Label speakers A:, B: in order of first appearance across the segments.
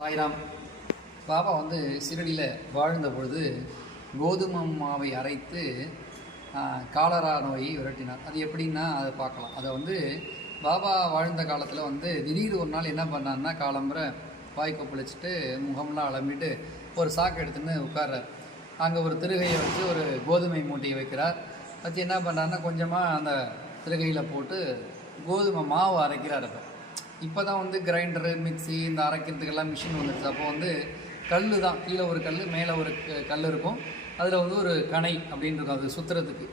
A: சாய்ராம் பாபா வந்து சிறடியில் வாழ்ந்த பொழுது கோதுமை மாவை அரைத்து காலரா நோயை விரட்டினார். அது எப்படின்னா அதை பார்க்கலாம். அதை வந்து பாபா வாழ்ந்த காலத்தில் வந்து திடீர் ஒரு நாள் என்ன பண்ணாருன்னா காலம்புரை வாய் கொப்பளிச்சுட்டு முகம்லாம் அலம்பிட்டு ஒரு சாக்கு எடுத்துன்னு உட்கார்றார். அங்கே ஒரு திருகையை வச்சு ஒரு கோதுமை மூட்டையை வைக்கிறார். வச்சு என்ன பண்ணாருன்னா கொஞ்சமாக அந்த திருகையில் போட்டு கோதுமை மாவு அரைக்கிறார் அப்போ இப்போ தான் வந்து கிரைண்டரு மிக்ஸி இந்த அரைக்கிறதுக்கெல்லாம் மிஷின் வந்துடுச்சு அப்போ வந்து கல் தான் கீழே ஒரு கல் மேலே ஒரு க- கல் இருக்கும். அதில் வந்து ஒரு கனை அப்படின்னு இருக்கும். அது சுற்றுறதுக்கு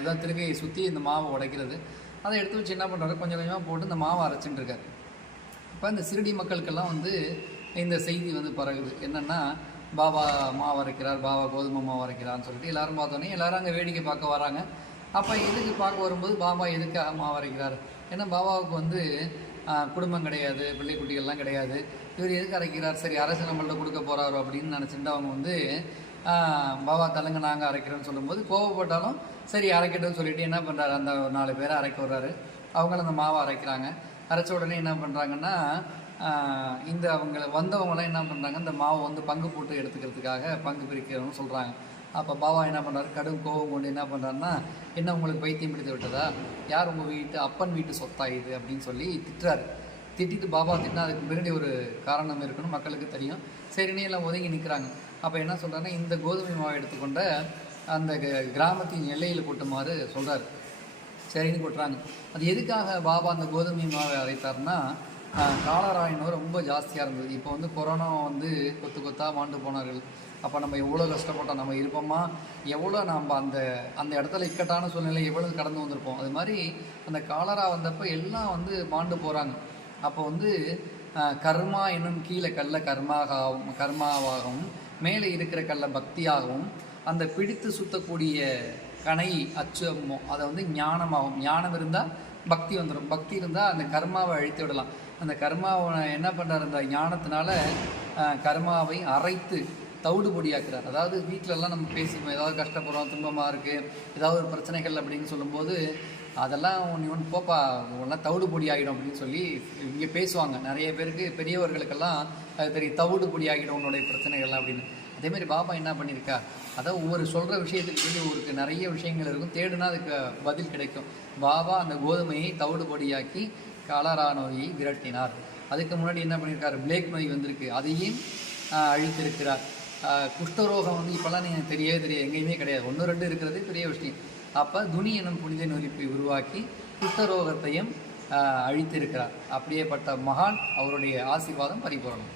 A: இதான் திருகையை சுற்றி இந்த மாவை உடைக்கிறது. அதை எடுத்து வச்சு என்ன பண்ணுறாரு கொஞ்சம் கொஞ்சமாக போட்டு இந்த மாவை அரைச்சிட்டு இருக்காரு. இப்போ இந்த சிறுடி மக்களுக்கெல்லாம் வந்து இந்த செய்தி வந்து பரகுது என்னென்னா பாபா மாவு அரைக்கிறார் பாபா கோதுமை மாவு அரைக்கிறான்னு சொல்லிட்டு எல்லோரும் பார்த்தோன்னே எல்லோரும் அங்கே வேடிக்கை பார்க்க வராங்க. அப்போ எதுக்கு பார்க்க வரும்போது பாபா எதுக்கு மாவு அரைக்கிறார்? ஏன்னா பாபாவுக்கு வந்து குடும்பம் கிடையாது பிள்ளைக்குட்டிகள்லாம் கிடையாது. இவர் எதுக்கு அரைக்கிறார்? சரி அரசு நம்மள்ட்ட கொடுக்க போகிறாரோ அப்படின்னு நினச்சிட்டு அவங்க வந்து பாபா தலங்க நாங்கள் அரைக்கிறோன்னு சொல்லும்போது கோவப்பட்டாலும் சரி அரைக்கட்டும்னு சொல்லிட்டு என்ன பண்ணுறாரு அந்த ஒரு நாலு பேரை அரைக்க விட்றாரு. அவங்களும் அந்த மாவை அரைக்கிறாங்க. அரைச்ச உடனே என்ன பண்ணுறாங்கன்னா இந்த அவங்க வந்தவங்களாம் என்ன பண்ணுறாங்க இந்த மாவை வந்து பங்கு போட்டு எடுத்துக்கிறதுக்காக பங்கு பிரிக்கிறோம்னு சொல்கிறாங்க அப்போ பாபா என்ன பண்ணுறாரு கடும் கோபம் கொண்டு என்ன பண்ணுறாருன்னா என்ன உங்களுக்கு பைத்தியம் பிடித்து விட்டதா? யார் உங்கள் வீட்டு அப்பன் வீட்டு சொத்தா இது? அப்படின்னு சொல்லி திட்டுறாரு. திட்டிட்டு பாபா திட்டினா அதுக்கு பின்னாடி ஒரு காரணம் இருக்கணும் மக்களுக்கு தெரியும். சரின்னு எல்லாம் ஒதுங்கி நிற்கிறாங்க அப்போ என்ன சொல்கிறாருன்னா இந்த கோதுமை மாவை எடுத்துக்கொண்ட அந்த க- கிராமத்தின் எல்லையில் கொட்டுமாறு சொல்கிறாரு சரின்னு கொட்டுறாங்க. அது எதுக்காக பாபா அந்த கோதுமை மாவை அரைத்தார்னா காலரா காலராய் நோய் ரொம்ப ஜாஸ்தியாக இருந்தது. இப்போ வந்து கொரோனா வந்து கொத்து கொத்தாக மாண்டு போனார்கள். அப்போ நம்ம எவ்வளோ கஷ்டப்பட்டோம் நம்ம இருப்போமா? எவ்வளோ நம்ம அந்த அந்த இடத்துல இக்கட்டான சூழ்நிலை எவ்வளோ கடந்து வந்திருப்போம்? அது மாதிரி அந்த காலரா வந்தப்போ எல்லாம் வந்து மாண்டு போகிறாங்க அப்போ வந்து கர்மா என்னும் கீழே கல்ல கர்மாகவும் கர்மாவாகவும் மேலே இருக்கிற கல்ல பக்தியாகவும் அந்த பிடித்து சுத்தக்கூடிய கனை அச்சு அதை வந்து ஞானமாகும் ஞானம் இருந்தால் பக்தி வந்துடும் பக்தி இருந்தால் அந்த கர்மாவை அழித்து விடலாம். அந்த கர்மாவை என்ன பண்ணுறாரு அந்த ஞானத்தினால கர்மாவை அரைத்து தவிடு பொடியாக்குறார். அதாவது வீட்டிலலாம் நம்ம பேசிப்போம் ஏதாவது கஷ்டப்படுறோம் துன்பமாக இருக்குது ஏதாவது ஒரு பிரச்சனைகள் அப்படின்னு சொல்லும்போது அதெல்லாம் ஒன்று ஒன்று போப்பா உன்னெல்லாம் தவிடு பொடி ஆகிடும் அப்படின்னு சொல்லி இங்கே பேசுவாங்க. நிறைய பேருக்கு பெரியவர்களுக்கெல்லாம் அது தெரியும் தவிடு பொடி ஆகிடும் உன்னுடைய பிரச்சனைகள்லாம் அப்படின்னு. அதேமாதிரி பாபா என்ன பண்ணியிருக்கா? அதாவது ஒவ்வொரு சொல்கிற விஷயத்துக்கு சொல்லி ஒரு நிறைய விஷயங்கள் இருக்கும். தேடுனா அதுக்கு பதில் கிடைக்கும். பாபா அந்த கோதுமையை தவிடு பொடியாக்கி காலரா நோயை விரட்டினார். அதுக்கு முன்னாடி என்ன பண்ணியிருக்காரு? பிளேக் நோய் வந்திருக்கு. அதையும் அழித்திருக்கிறார். குஷ்டரோகம் வந்து இப்போல்லாம் நீங்கள் தெரியவே தெரியாது. எங்கேயுமே கிடையாது. ஒன்று ரெண்டு இருக்கிறது பெரிய விஷயம். அப்போ துணி எனும் புனித நொறிப்பை உருவாக்கி குஷ்டரோகத்தையும் அழித்திருக்கிறார். அப்படியேப்பட்ட மகான் அவருடைய ஆசீர்வாதம் பரிபூரணம்.